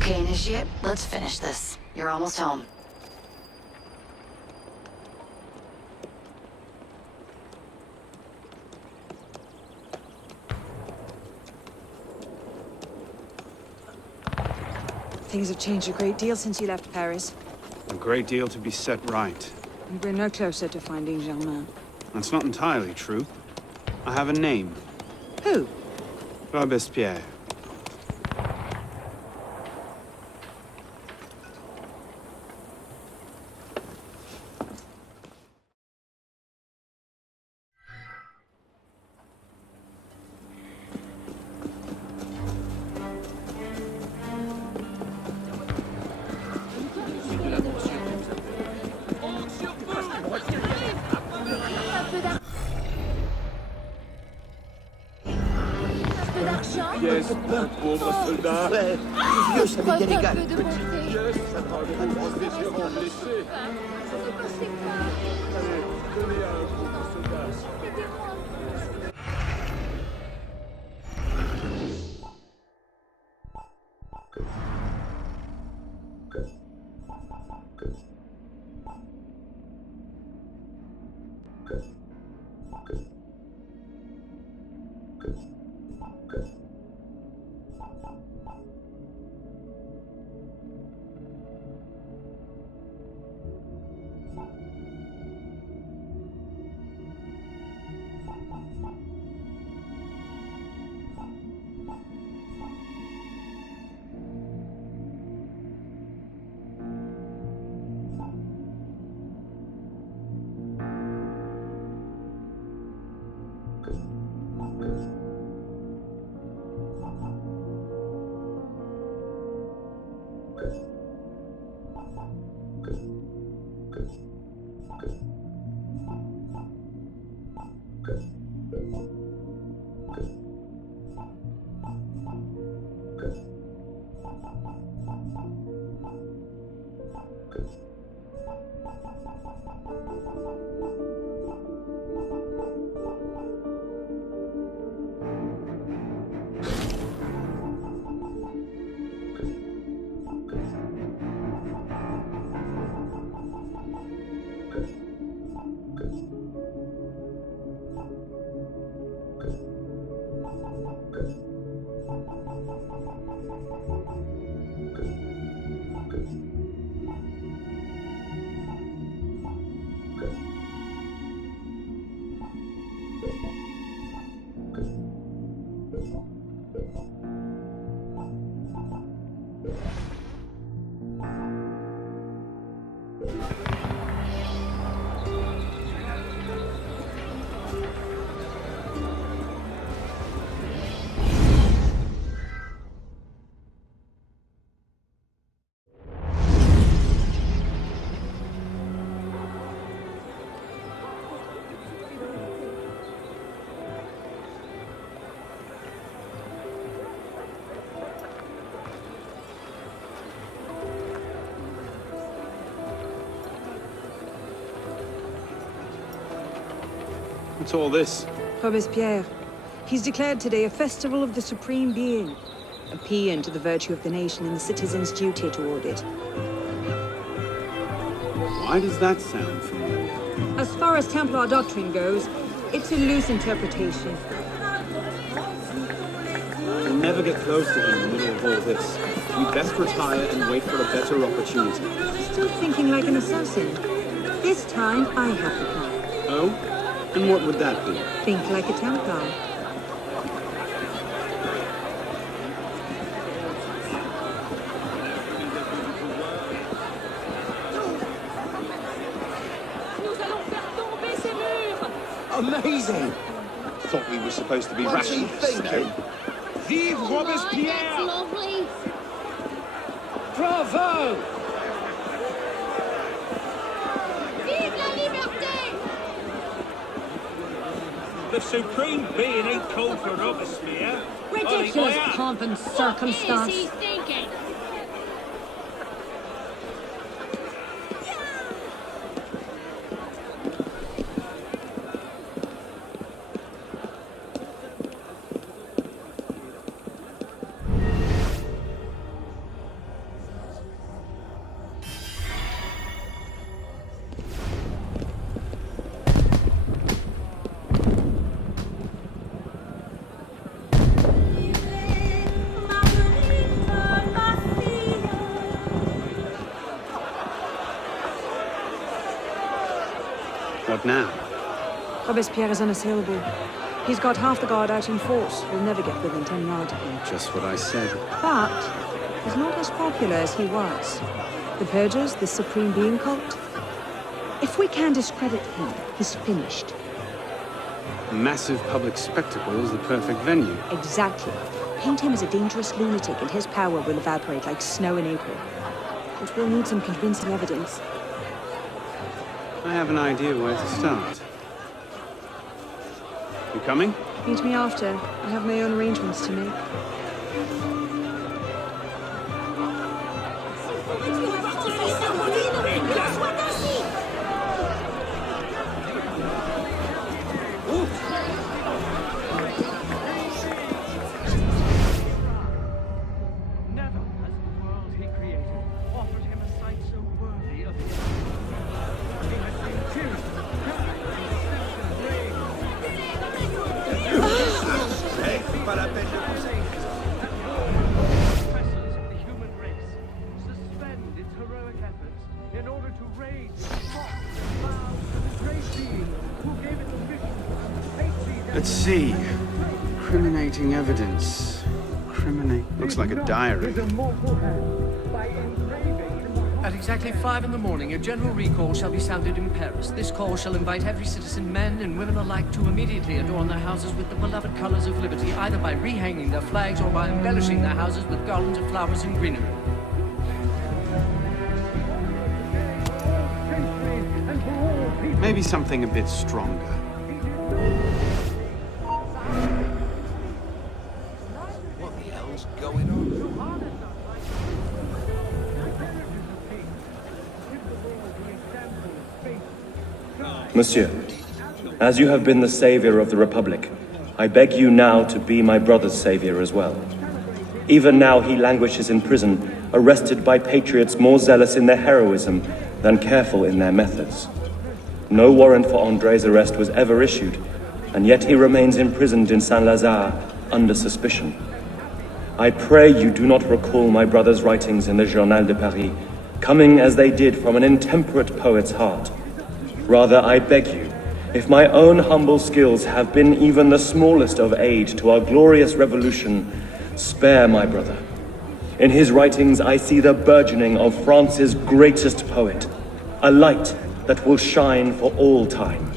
Okay, Initiate, let's finish this. You're almost home. Things have changed a great deal since you left Paris. A great deal to be set right. And we're no closer to finding Germain. That's not entirely true. I have a name. Who? Robespierre. Yes, pauvre soldat. Ouais, vieux, ça m'est bien égal. Yes, ça va vous blessé. Allez, donnez à un pauvre soldat. What's all this? Robespierre. He's declared today a festival of the Supreme Being. A paean to the virtue of the nation and the citizens' duty toward it. Why does that sound familiar? As far as Templar doctrine goes, it's a loose interpretation. We'll never get close to him in the middle of all this. We'd best retire and wait for a better opportunity. Still thinking like an assassin. This time, I have the plan. Oh? And what would that be? Think like a Templar. Amazing! Thought we were supposed to be What's he rationalists. thinking? Vive Robespierre! Lovely. Bravo! Vive la liberté! The Supreme Being ain't called for Robespierre. Ridiculous Ollie, pomp and What is circumstance. he thinking? What now? Robespierre is unassailable. He's got half the guard out in force. We'll never get within 10 yards of him. Just what I said. But he's not as popular as he was. The Purgers, the Supreme Being cult. If we can discredit him, he's finished. A massive public spectacle is the perfect venue. Exactly. Paint him as a dangerous lunatic and his power will evaporate like snow in April. But we'll need some convincing evidence. I have an idea where to start. You coming? Meet me after. I have my own arrangements to make. Never has the world he created offered him a sight so worthy of his. He has been killed, oppressors of the human race suspend its heroic efforts in order to raise the thought and vow to the great being who gave it the vision to take these. Let's see. Criminating evidence. Looks like a diary. At exactly 5 in the morning, a general recall shall be sounded in Paris. This call shall invite every citizen, men and women alike, to immediately adorn their houses with the beloved colors of liberty, either by rehanging their flags or by embellishing their houses with garlands of flowers and greenery. Maybe something a bit stronger. What the hell's going on? Monsieur, as you have been the savior of the Republic, I beg you now to be my brother's savior as well. Even now he languishes in prison, arrested by patriots more zealous in their heroism than careful in their methods. No warrant for André's arrest was ever issued, and yet he remains imprisoned in Saint-Lazare under suspicion. I pray you do not recall my brother's writings in the Journal de Paris, coming as they did from an intemperate poet's heart. Rather, I beg you, if my own humble skills have been even the smallest of aid to our glorious revolution, spare my brother. In his writings, I see the burgeoning of France's greatest poet, a light that will shine for all time.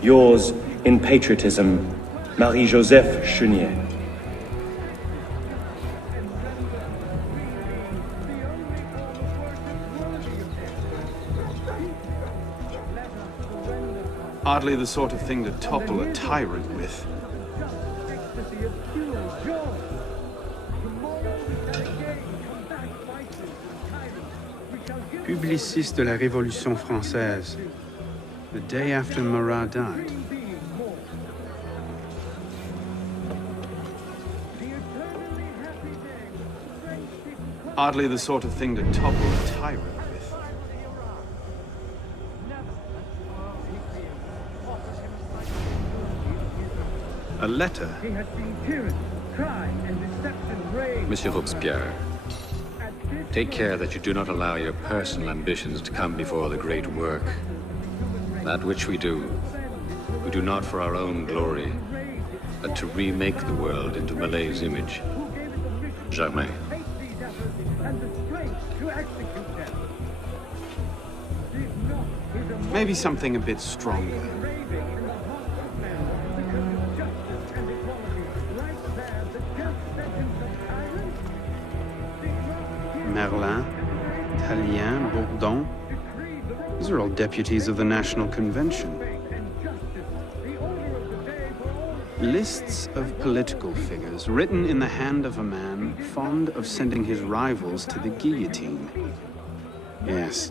Yours in patriotism, Marie-Joseph Chenier. Hardly the sort of thing to topple a tyrant with. Publiciste de la Révolution française, the day after Marat died. Hardly the sort of thing to topple a tyrant with. A letter? Monsieur Robespierre, take care that you do not allow your personal ambitions to come before the great work. That which we do not for our own glory, but to remake the world into Malay's image. Germain. Maybe something a bit stronger. Merlin, Tallien, Bourdon. These are all deputies of the National Convention. Lists of political figures written in the hand of a man fond of sending his rivals to the guillotine. Yes,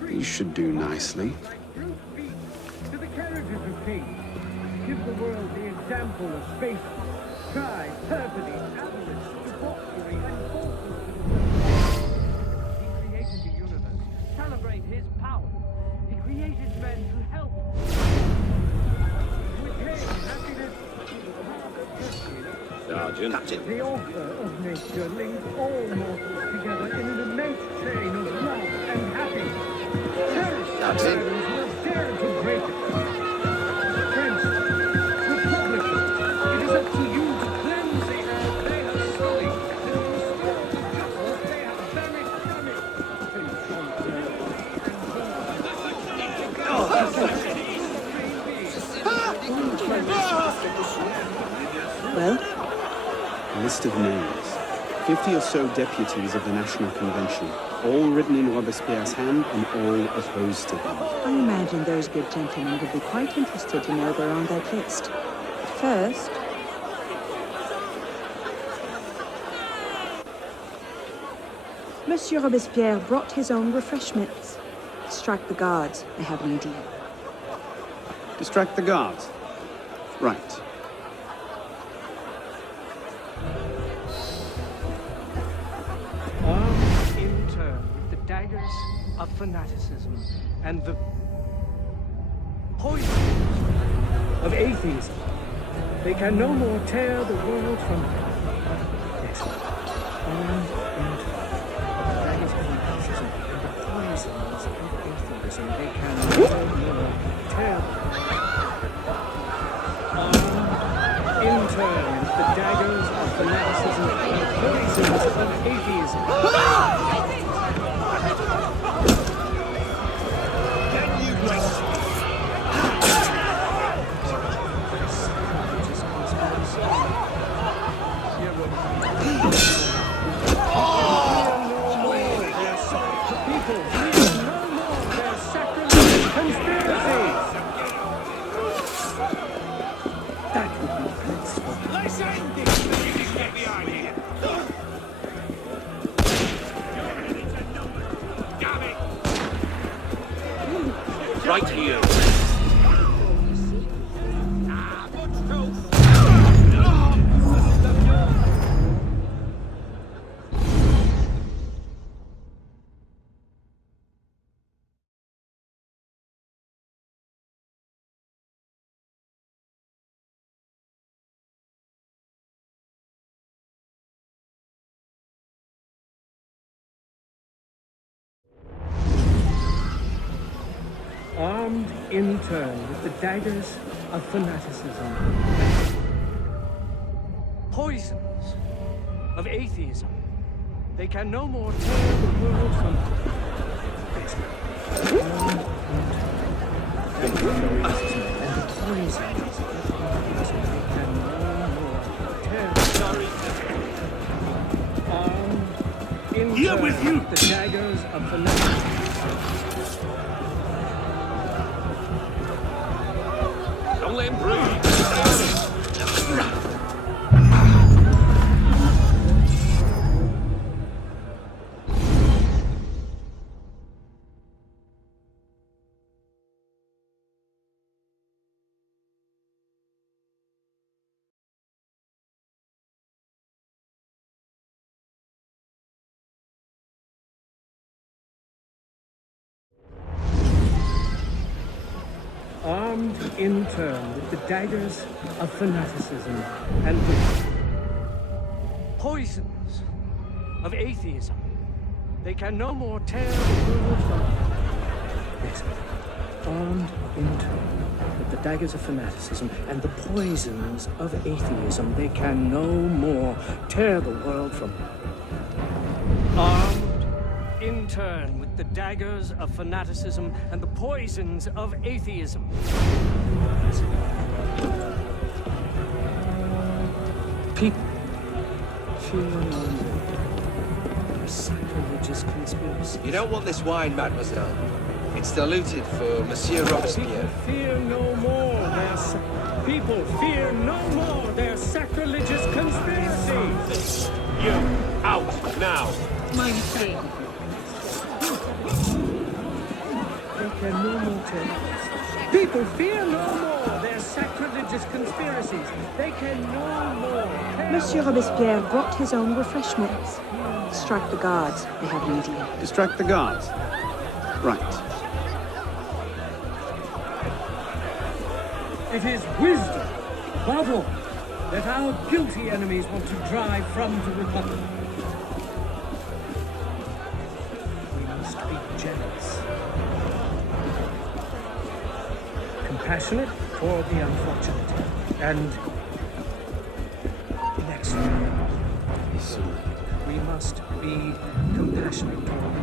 these should do nicely. To the carriages of kings, give the world the example of space, pride, perfidy, avarice, debauchery, and falsehood. He created the universe. Celebrate his power. He created men to help. Sergeant. The author of nature links all mortals together in an immense chain of love and happiness. Cherish the who have dared to break Well? A list of names. 50 or so deputies of the National Convention, all written in Robespierre's hand and all opposed to him. I imagine those good gentlemen would be quite interested to know they're on that list. First... Monsieur Robespierre brought his own refreshments. Strike the guards. I have an idea. Distract the guards. Right. Armed in turn with the daggers of fanaticism and the poison of atheism, they can no more tear the world from yes. Armed in turn with the daggers of fanaticism and the poisons of atheism, they can no more tear. Armed in turn with the daggers of fanaticism and the poisons of atheism. Right here. Armed in turn with the daggers of fanaticism, poisons of atheism, they can no more tear the world from armed in turn with the daggers of fanaticism and the poisons of atheism, they can no more tear. Armed in turn with the daggers of fanaticism. Don't let him breathe. Armed in turn with the daggers of fanaticism and the poisons of atheism, they can no more tear the world from yes. Armed in turn with the daggers of fanaticism and the poisons of atheism, they can no more tear the world from armed in turn with the daggers of fanaticism and the poisons of atheism. People fear no more a sacrilegious conspiracy. You don't want this wine, mademoiselle. It's diluted for Monsieur Robespierre. Fear no more people fear no more their sacrilegious conspiracy. You out now. My mistake. They can no more tell. People fear no more their sacrilegious conspiracies. They can no more. Monsieur Robespierre brought his own refreshments. Strike the guards. I have an idea. Distract the guards. Right. It is wisdom, above all, that our guilty enemies want to drive from the Republic. We must be generous, compassionate toward the unfortunate, and inexorable. We must be compassionate toward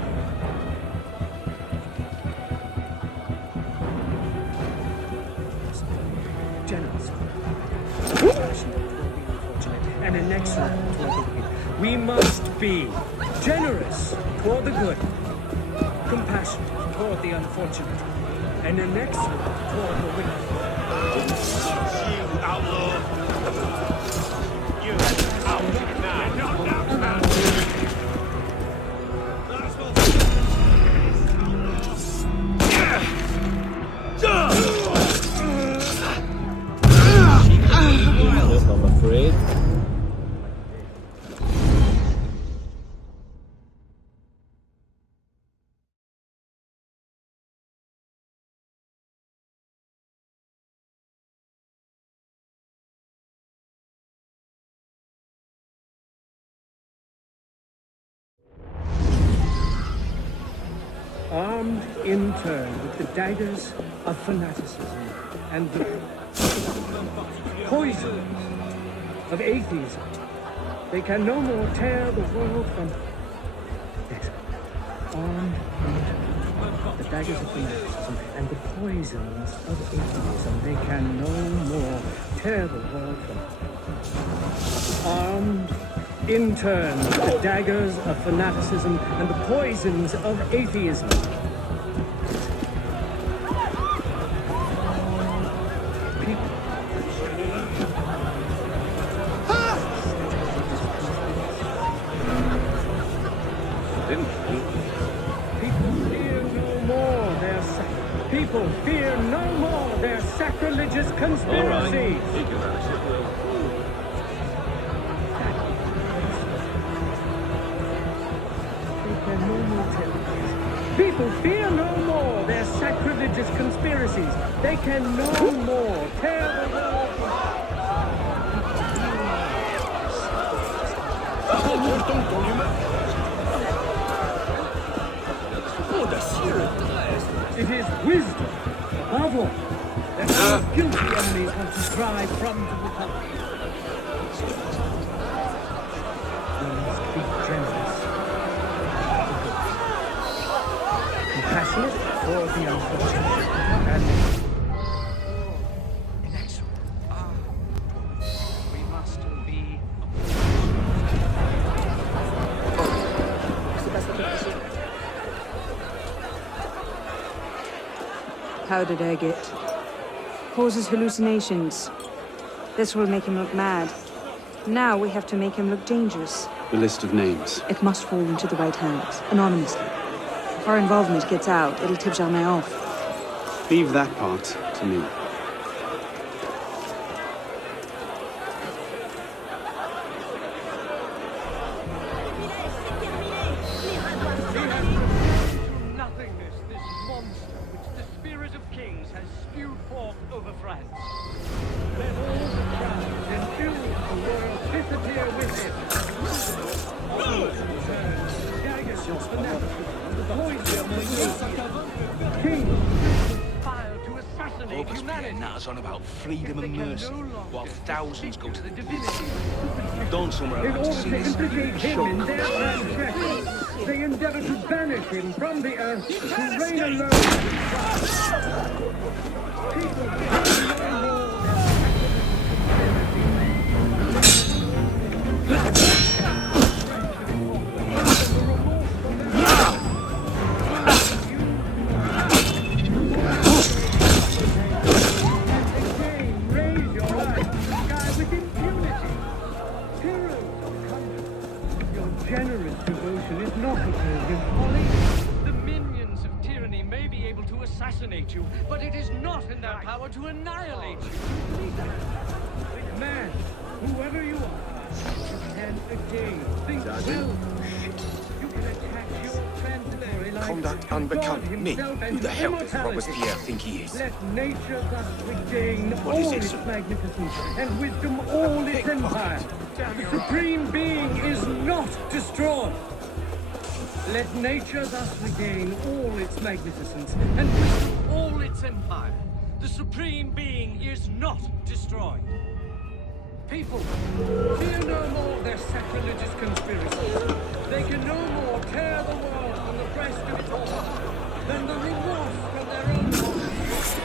generous. compassionate toward the unfortunate, and inexorable toward the wicked. We must be generous toward the good, compassionate toward the unfortunate, and inexorable toward the wicked. You outlaw! You out now! Not now! I'm afraid. Armed in turn with the daggers of fanaticism and the poisons of atheism, they can no more tear the world from... Yes. Armed in turn with the daggers of fanaticism and the poisons of atheism, they can no more tear the world from... Armed in turn with the daggers of fanaticism and the poisons of atheism. People fear no more their sacrilegious conspiracies. People fear no more their sacrilegious conspiracies. They can no more tear the world It is wisdom, above all, that our guilty enemies want to drive from the Republic. We must be generous, compassionate for the unfortunate, and inexorable. We must be... How did I get? Causes hallucinations. This will make him look mad. Now we have to make him look dangerous. The list of names. It must fall into the right hands, anonymously. If our involvement gets out, it'll tip Germain off. Leave that part to me. On about freedom and mercy, while thousands go to the divinity. Done somewhere In else order to see to this implicate him show. in their transgressions, they endeavor to banish him from the earth to reign alone. Generous devotion is not because of folly. The minions of tyranny may be able to assassinate you, but it is not in their power to annihilate you. Man, whoever you are, you can again think well. You can attack your transitory life. Conduct unbecoming me. Who the hell does Robespierre think he is? Let nature thus regain What all is it, its sir? magnificence and wisdom all its empire. The Supreme Being is not destroyed. Let nature thus regain all its magnificence and wisdom all its empire. The Supreme Being is not destroyed. People, fear no more their sacrilegious conspiracies. They can no more tear the world from the breast of its author than the remorse from their own bodies.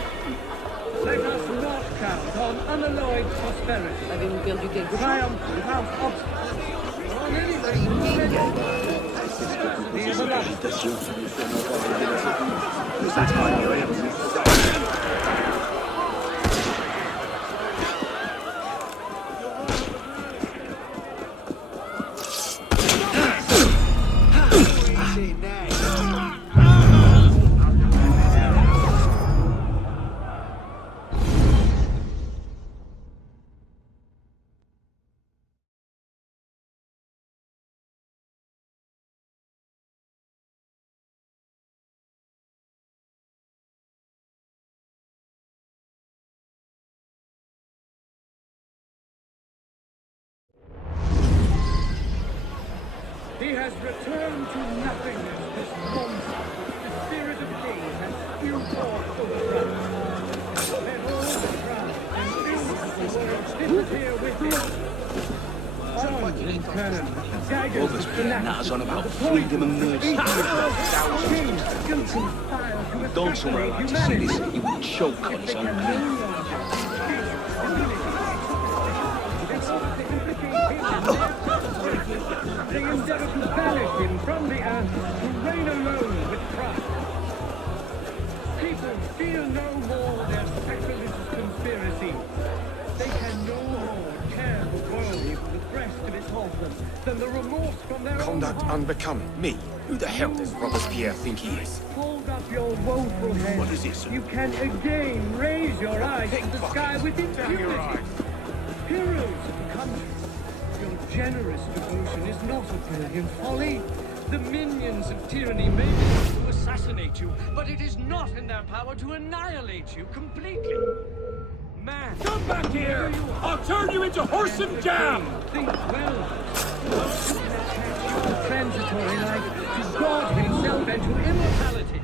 Let us not count on unalloyed prosperity. Avez-vous perdu quelque chose? Triumph without obstacles. On any He has returned to nothingness, this monster. The spirit of kings has spewed forth over France. Let all the crowd and ills of the world disappear with him. On in turn, daggers of fanatics, on about the freedom and mercy. kings, guilty fire to Don't somewhere like to see this. He would choke on his own pen. They endeavor to banish him from the earth, to reign alone with Christ. People feel no more their sacrilegious conspiracy. They can no more tear the world with the breast of its husband than the remorse from their Conduct own heart. unbecoming. Me? Who the hell does Robespierre think he is? Hold up your woeful head. What is this? You can again raise your eyes to the sky with impunity. Heroes of the country. Your generous devotion is not a brilliant folly. The minions of tyranny may be able to assassinate you, but it is not in their power to annihilate you completely. Man, Come back here! I'll turn you into horse and jam! think well. Transitory life to God himself and to immortality.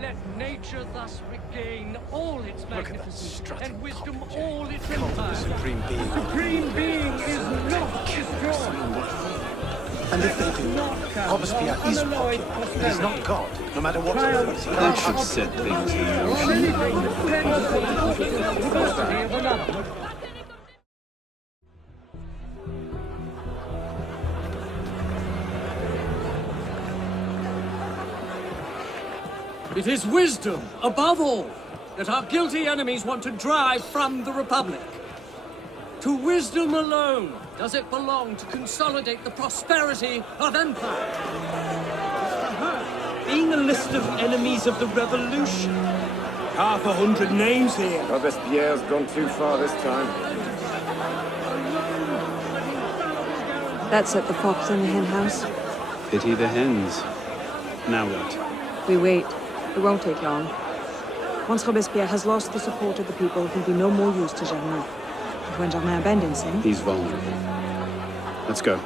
Let nature thus regain all its magnificence and wisdom all its empire. Supreme being. Supreme being is not destroyed. And if they do, Robespierre is popular. He's not God, no matter what he is. That should set things in On motion. anything that tends to the diversity of another. It is wisdom, above all, that our guilty enemies want to drive from the Republic. To wisdom alone does it belong to consolidate the prosperity of empire. Being a list of enemies of the revolution. 500 names here. Robespierre's gone too far this time. That set the fox in the hen house. Pity the hens. Now what? We wait. It won't take long. Once Robespierre has lost the support of the people, he'll be no more use to Germain. And when Germain abandons him... He's vulnerable. Let's go.